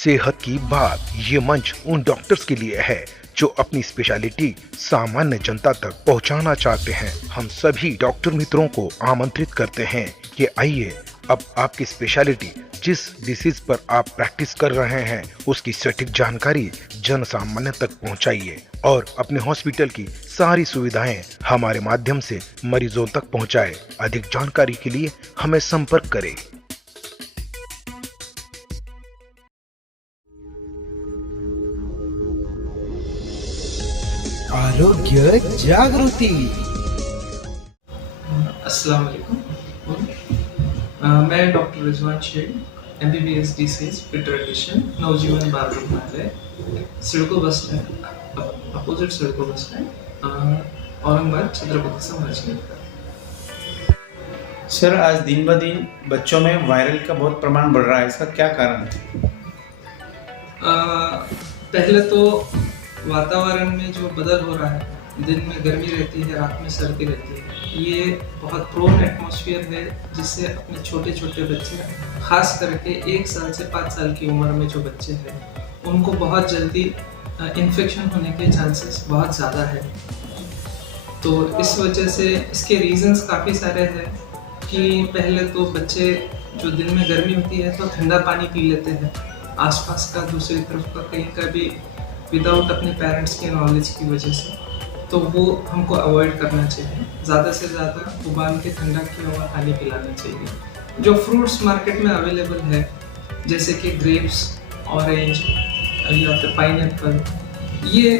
सेहत की बात। ये मंच उन डॉक्टर्स के लिए है जो अपनी स्पेशलिटी सामान्य जनता तक पहुंचाना चाहते हैं। हम सभी डॉक्टर मित्रों को आमंत्रित करते हैं कि आइए, अब आपकी स्पेशलिटी, जिस डिसीज पर आप प्रैक्टिस कर रहे हैं, उसकी सटीक जानकारी जन सामान्य तक पहुंचाइए और अपने हॉस्पिटल की सारी सुविधाएं हमारे माध्यम से मरीजों तक पहुंचाएं। अधिक जानकारी के लिए हमें संपर्क करें। आरोग्य जागृति। अस्सलाम वालेकुम। मैं doctor Rizwan Shaikh, MBBS DCS pediatrician, Navjeevan Bal Rugnalaya, CIDCO bus stand, opposite CIDCO bus stand, Aurangabad, Chhatrapati Sambhajinagar. Sir, आज दिन ब दिन बच्चों में वायरल का बहुत प्रमाण बढ़ रहा है, इसका क्या कारण है? पहले तो वातावरण में जो बदल हो रहा है, दिन में गर्मी रहती है, रात में सर्दी रहती है, ये बहुत प्रोन एटमॉस्फेयर है जिससे अपने छोटे छोटे बच्चे, खास करके 1 साल से 5 साल की उम्र में जो बच्चे हैं, उनको बहुत जल्दी इन्फेक्शन होने के चांसेस बहुत ज़्यादा है। तो इस वजह से इसके रीजंस काफ़ी सारे हैं कि पहले तो बच्चे जो दिन में गर्मी होती है तो ठंडा पानी पी लेते हैं, आसपास का, दूसरी तरफ का, कहीं का भी, विदाउट अपने पेरेंट्स के नॉलेज की वजह से, तो वो हमको अवॉइड करना चाहिए। ज़्यादा से ज़्यादा उबाल के ठंडा किया हुआ पानी पिलाना चाहिए। जो फ्रूट्स मार्केट में अवेलेबल है, जैसे कि ग्रेप्स, ऑरेंज या फिर पाइनएप्पल, ये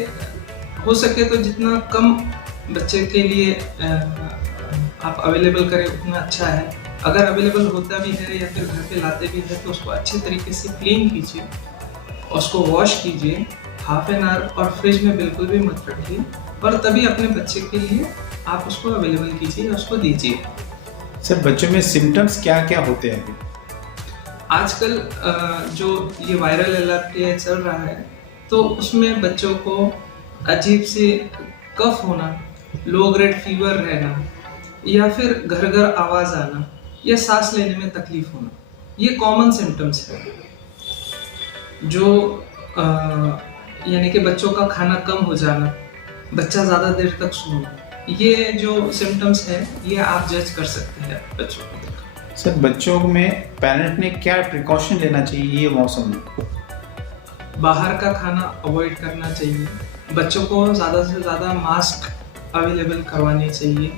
हो सके तो जितना कम बच्चे के लिए आप अवेलेबल करें उतना अच्छा है। अगर अवेलेबल होता भी है या फिर घर पे लाते भी है तो उसको अच्छे तरीके से क्लीन कीजिए, उसको वॉश कीजिए हाफ एन आवर, और फ्रिज में बिल्कुल भी मत रखिए, और तभी अपने बच्चे के लिए आप उसको अवेलेबल कीजिए, उसको दीजिए। सर, बच्चों में सिम्टम्स क्या क्या होते हैं अभी? आजकल जो ये वायरल एलर्जी चल रहा है, तो उसमें बच्चों को अजीब सी कफ होना, लो ग्रेड फीवर रहना, या फिर घर घर आवाज़ आना, या सांस लेने में तकलीफ होना, ये कॉमन सिम्टम्स है। जो यानी कि बच्चों का खाना कम हो जाना, बच्चा ज़्यादा देर तक सोना, ये जो सिम्टम्स है, ये आप जज कर सकते हैं बच्चों को। सर, बच्चों में पेरेंट ने क्या प्रिकॉशन लेना चाहिए ये मौसम में? बाहर का खाना अवॉइड करना चाहिए, बच्चों को ज़्यादा से ज़्यादा मास्क अवेलेबल करवाने चाहिए,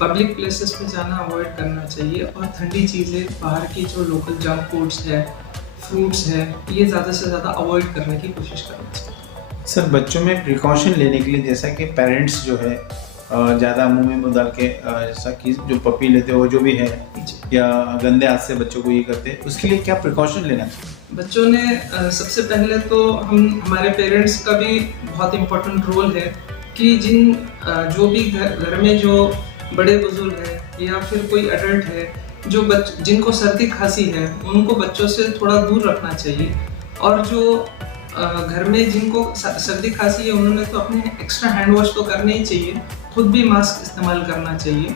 पब्लिक प्लेसेस पे जाना अवॉइड करना चाहिए, और ठंडी चीज़ें, बाहर की जो लोकल जंक फूड्स है, फ्रूट्स है, ये ज़्यादा से ज़्यादा अवॉइड करने की कोशिश करनी चाहिए। सर, बच्चों में प्रिकॉशन लेने के लिए, जैसा कि पेरेंट्स जो है ज़्यादा मुंह में मुँह डाल के, जैसा कि जो पपी लेते हो जो भी है, या गंदे हाथ से बच्चों को ये करते हैं, उसके लिए क्या प्रिकॉशन लेना चाहिए? बच्चों ने सबसे पहले तो हमारे पेरेंट्स का भी बहुत इम्पोर्टेंट रोल है कि जो भी घर में जो बड़े बुजुर्ग हैं या फिर कोई अडल्ट है जो जिनको सर्दी खांसी है, उनको बच्चों से थोड़ा दूर रखना चाहिए। और जो घर में जिनको सर्दी खांसी है, उन्होंने तो अपने एक्स्ट्रा हैंड वॉश तो करने ही चाहिए, खुद भी मास्क इस्तेमाल करना चाहिए,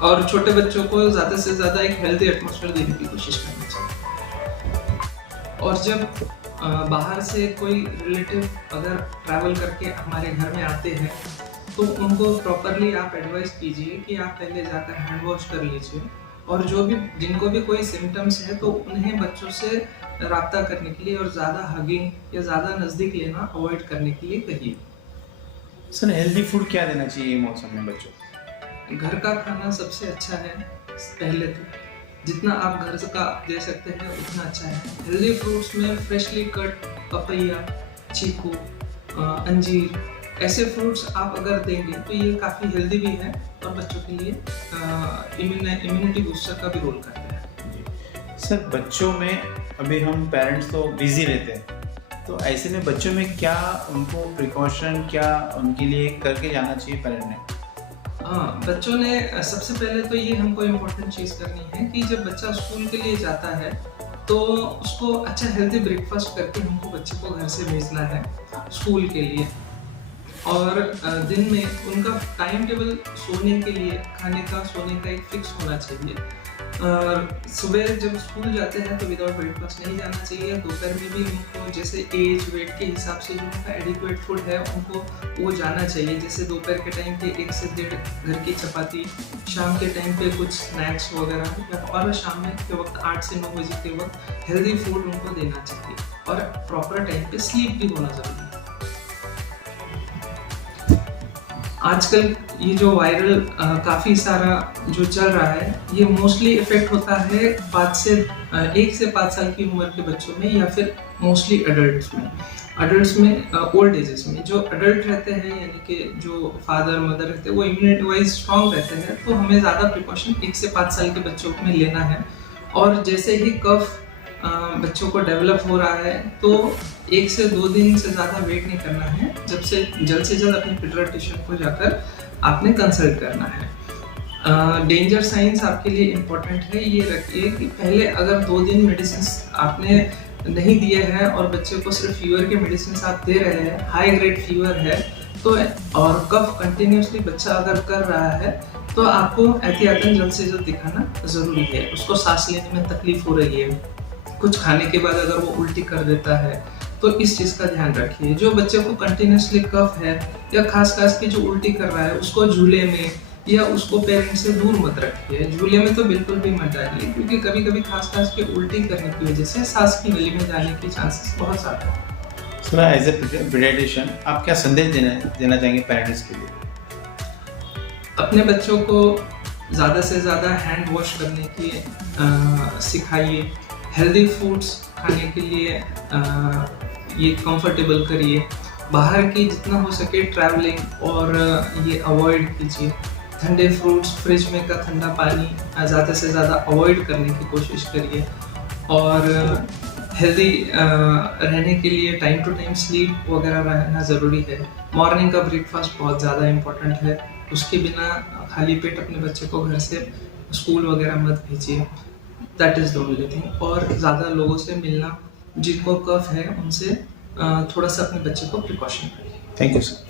और छोटे बच्चों को ज़्यादा से ज़्यादा एक हेल्दी एटमॉस्फेयर देने की कोशिश करनी चाहिए। और जब बाहर से कोई रिलेटिव अगर ट्रैवल करके हमारे घर में आते हैं, तो उनको प्रॉपरली आप एडवाइस कीजिए कि आप पहले जाकर हैंड वॉश कर लीजिए, और जिनको भी कोई सिम्टम्स है तो उन्हें बच्चों से रब्ता करने के लिए और ज़्यादा हगिंग या ज़्यादा नज़दीक लेना अवॉइड करने के लिए कहिए। सर, हेल्दी फूड क्या देना चाहिए मौसम में बच्चों को? घर का खाना सबसे अच्छा है। पहले तो जितना आप घर का दे सकते हैं उतना अच्छा है। हेल्दी फ्रूट्स में फ्रेशली कट पपैया, चीकू, अंजीर, ऐसे फ्रूट्स आप अगर देंगे तो ये काफ़ी हेल्दी भी है, और बच्चों के लिए इम्यूनिटी बूस्टर का भी रोल करते हैं। सर, बच्चों में अभी हम पेरेंट्स तो बिजी रहते हैं, तो ऐसे में बच्चों में क्या उनको प्रिकॉशन क्या उनके लिए करके जाना चाहिए पेरेंट ने? हाँ, बच्चों ने सबसे पहले तो ये हमको इम्पोर्टेंट चीज़ करनी है कि जब बच्चा स्कूल के लिए जाता है तो उसको अच्छा हेल्दी ब्रेकफास्ट करके हमको बच्चे को घर से भेजना है स्कूल के लिए। और दिन में उनका टाइम टेबल सोने के लिए, खाने का, सोने का एक फिक्स होना चाहिए। सुबह जब स्कूल जाते हैं तो विदाउट ब्रेकफास्ट नहीं जाना चाहिए। दोपहर में भी उनको जैसे एज वेट के हिसाब से जो उनका एडिक्वेट फूड है उनको वो जाना चाहिए। जैसे दोपहर के टाइम पे 1 से 1.5 घर की चपाती, शाम के टाइम पे कुछ स्नैक्स वगैरह, और शाम में के वक्त 8 से 9 बजे के वक्त हेल्दी फूड उनको देना चाहिए। और प्रॉपर टाइम पे स्लीप भी होना जरूरी है। आजकल ये जो वायरल काफ़ी सारा जो चल रहा है, ये मोस्टली इफेक्ट होता है 1 से 5 साल की उम्र के बच्चों में, या फिर मोस्टली अडल्ट्स में ओल्ड एजेस में। जो अडल्ट रहते हैं यानी कि जो फादर मदर रहते हैं वो इम्यूनिटी वाइज स्ट्रॉन्ग रहते हैं, तो हमें ज़्यादा प्रिकॉशन 1 से 5 साल के बच्चों में लेना है। और जैसे ही कफ बच्चों को डेवलप हो रहा है तो 1 से 2 दिन से ज़्यादा वेट नहीं करना है। जल्द से जल्द अपने पीडियाट्रिशियन को जाकर आपने कंसल्ट करना है। डेंजर साइंस आपके लिए इम्पोर्टेंट है, ये रखिए कि पहले अगर 2 दिन मेडिसिन आपने नहीं दिए हैं और बच्चे को सिर्फ फीवर के मेडिसिन आप दे रहे हैं, हाई ग्रेड फीवर है तो, और कफ कंटिन्यूसली बच्चा अगर कर रहा है, तो आपको एहतियातन जल्द से जल्द दिखाना ज़रूरी है। उसको सांस लेने में तकलीफ हो रही है, कुछ खाने के बाद अगर वो उल्टी कर देता है, तो इस चीज़ का ध्यान रखिए। जो बच्चे को कंटिन्यूसली कफ है या खास के जो उल्टी कर रहा है, उसको झूले में या उसको पेरेंट्स से दूर मत रखिए। झूले में तो बिल्कुल भी मत डालिए, क्योंकि कभी कभी खास के उल्टी करने की वजह से सांस की नली में जाने के चांसेस बहुत ज़्यादा है। सर, एज ए पीडियाट्रिशियन आप क्या संदेश देना चाहेंगे पेरेंट्स के लिए? अपने बच्चों को ज़्यादा से ज़्यादा हैंड वॉश करने की सिखाइए। हेल्दी फूड्स खाने के लिए ये कंफर्टेबल करिए। बाहर की जितना हो सके ट्रैवलिंग और ये अवॉइड कीजिए। ठंडे फ्रूट्स, फ्रिज में का ठंडा पानी ज़्यादा से ज़्यादा अवॉइड करने की कोशिश करिए। और हेल्दी रहने के लिए टाइम टू टाइम स्लीप वगैरह रहना ज़रूरी है। मॉर्निंग का ब्रेकफास्ट बहुत ज़्यादा इम्पोर्टेंट है, उसके बिना खाली पेट अपने बच्चे को घर से स्कूल वगैरह मत भेजिए। That is the only thing. और ज़्यादा लोगों से मिलना, जिनको कफ है उनसे थोड़ा सा अपने बच्चे को प्रिकॉशन करिए। Thank you sir.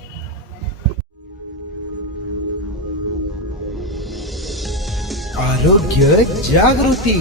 आरोग्य जागृति।